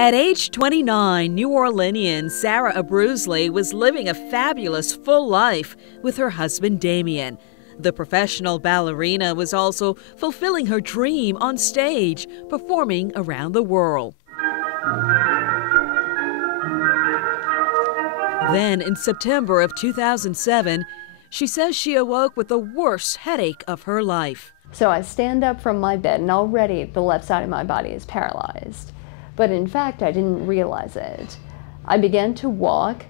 At age 29, New Orleanian Sarah Abruzley was living a fabulous full life with her husband Damien. The professional ballerina was also fulfilling her dream on stage, performing around the world. Then, in September of 2007, she says she awoke with the worst headache of her life. So I stand up from my bed, and already the left side of my body is paralyzed. But in fact, I didn't realize it. I began to walk,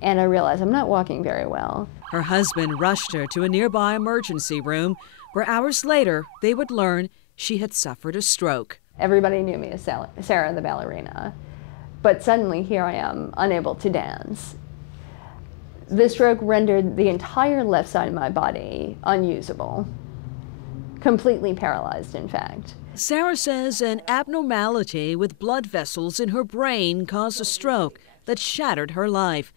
and I realized I'm not walking very well. Her husband rushed her to a nearby emergency room, where hours later they would learn she had suffered a stroke. Everybody knew me as Sarah the ballerina, but suddenly here I am, unable to dance. The stroke rendered the entire left side of my body unusable, completely paralyzed, in fact. Sarah says an abnormality with blood vessels in her brain caused a stroke that shattered her life.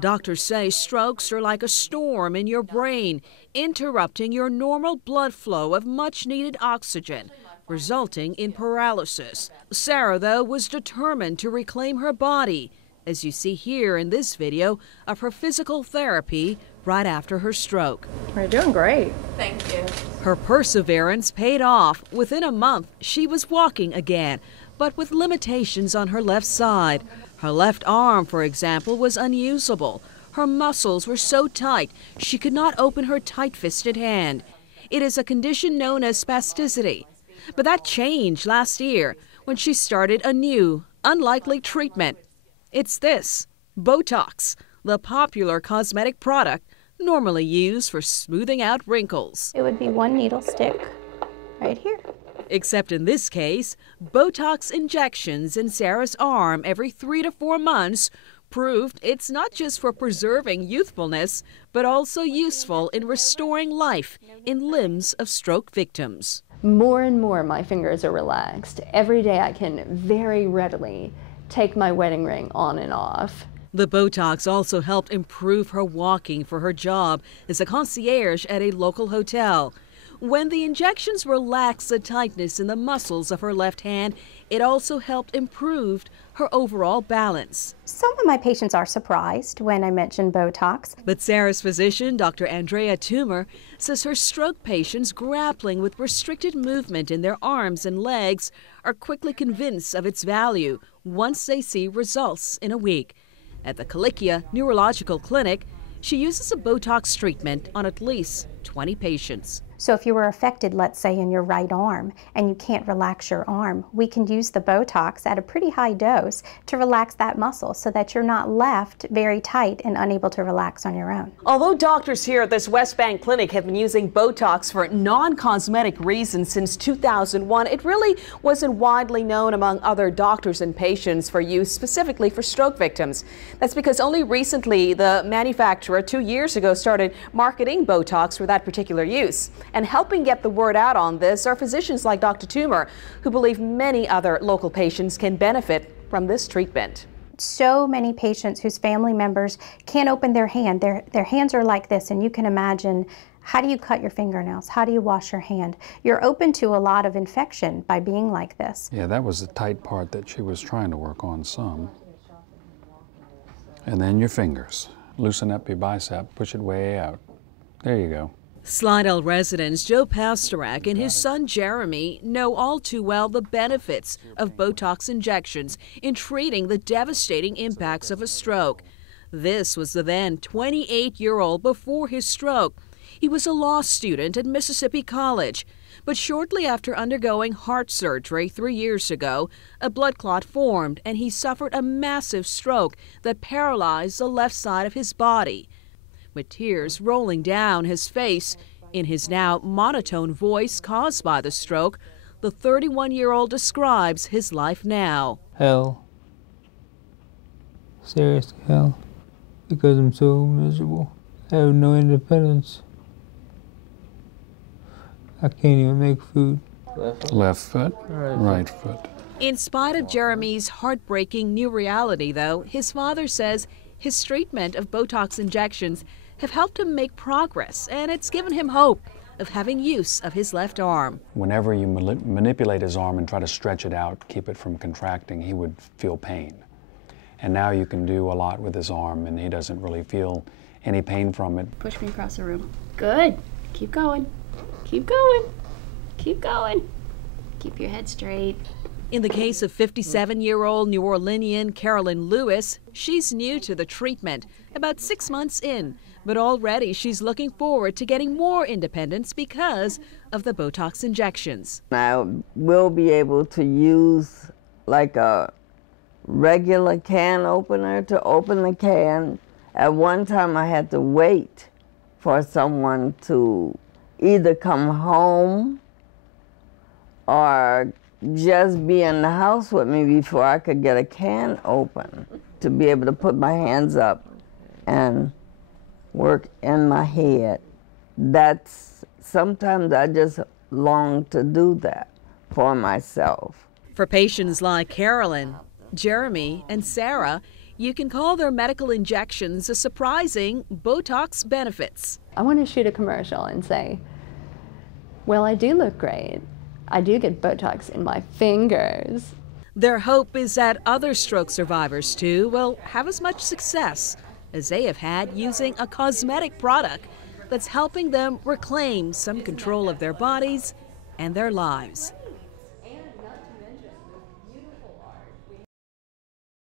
Doctors say strokes are like a storm in your brain, interrupting your normal blood flow of much-needed oxygen, resulting in paralysis. Sarah, though, was determined to reclaim her body, as you see here in this video of her physical therapy right after her stroke. You're doing great. Thank you. Her perseverance paid off. Within a month, she was walking again, but with limitations on her left side. Her left arm, for example, was unusable. Her muscles were so tight, she could not open her tight-fisted hand. It is a condition known as spasticity. But that changed last year when she started a new, unlikely treatment. It's this, Botox, the popular cosmetic product normally used for smoothing out wrinkles. It would be one needle stick right here. Except in this case, Botox injections in Sarah's arm every 3 to 4 months proved it's not just for preserving youthfulness, but also useful in restoring life in limbs of stroke victims. More and more my fingers are relaxed. Every day I can very readily take my wedding ring on and off. The Botox also helped improve her walking for her job as a concierge at a local hotel. When the injections relaxed the tightness in the muscles of her left hand, it also helped improve her overall balance. Some of my patients are surprised when I mention Botox. But Sarah's physician, Dr. Andrea Toomer, says her stroke patients grappling with restricted movement in their arms and legs are quickly convinced of its value once they see results in a week. At the Calicia Neurological Clinic, she uses a Botox treatment on at least 20 patients. So if you were affected, let's say, in your right arm and you can't relax your arm, we can use the Botox at a pretty high dose to relax that muscle so that you're not left very tight and unable to relax on your own. Although doctors here at this West Bank clinic have been using Botox for non-cosmetic reasons since 2001, it really wasn't widely known among other doctors and patients for use specifically for stroke victims. That's because only recently the manufacturer 2 years ago started marketing Botox for that particular use. And helping get the word out on this are physicians like Dr. Toomer, who believe many other local patients can benefit from this treatment. So many patients whose family members can't open their hand. Their hands are like this, and you can imagine, how do you cut your fingernails? How do you wash your hand? You're open to a lot of infection by being like this. Yeah, that was the tight part that she was trying to work on some. And then your fingers. Loosen up your bicep, push it way out. There you go. Slidell residents Joe Pastorak and his son Jeremy know all too well the benefits of Botox injections in treating the devastating impacts of a stroke. This was the then 28-year-old before his stroke. He was a law student at Mississippi College, but shortly after undergoing heart surgery 3 years ago, a blood clot formed and he suffered a massive stroke that paralyzed the left side of his body. With tears rolling down his face, in his now monotone voice caused by the stroke, the 31-year-old describes his life now. Hell. Seriously, hell. Because I'm so miserable. I have no independence. I can't even make food. Left foot, right foot. In spite of Jeremy's heartbreaking new reality, though, his father says his treatment of Botox injections have helped him make progress, and it's given him hope of having use of his left arm. Whenever you manipulate his arm and try to stretch it out, keep it from contracting, he would feel pain. And now you can do a lot with his arm, and he doesn't really feel any pain from it. Push me across the room. Good. Keep going. Keep going. Keep going. Keep your head straight. In the case of 57-year-old New Orleanian Carolyn Lewis, she's new to the treatment, about 6 months in, but already she's looking forward to getting more independence because of the Botox injections. I will be able to use like a regular can opener to open the can. At one time I had to wait for someone to either come home or just be in the house with me before I could get a can open, to be able to put my hands up and work in my head. Sometimes I just long to do that for myself. For patients like Carolyn, Jeremy, and Sarah, you can call their medical injections a surprising Botox Benefits. I want to shoot a commercial and say, well, I do look great. I do get Botox in my fingers. Their hope is that other stroke survivors, too, will have as much success as they have had using a cosmetic product that's helping them reclaim some control of their bodies and their lives.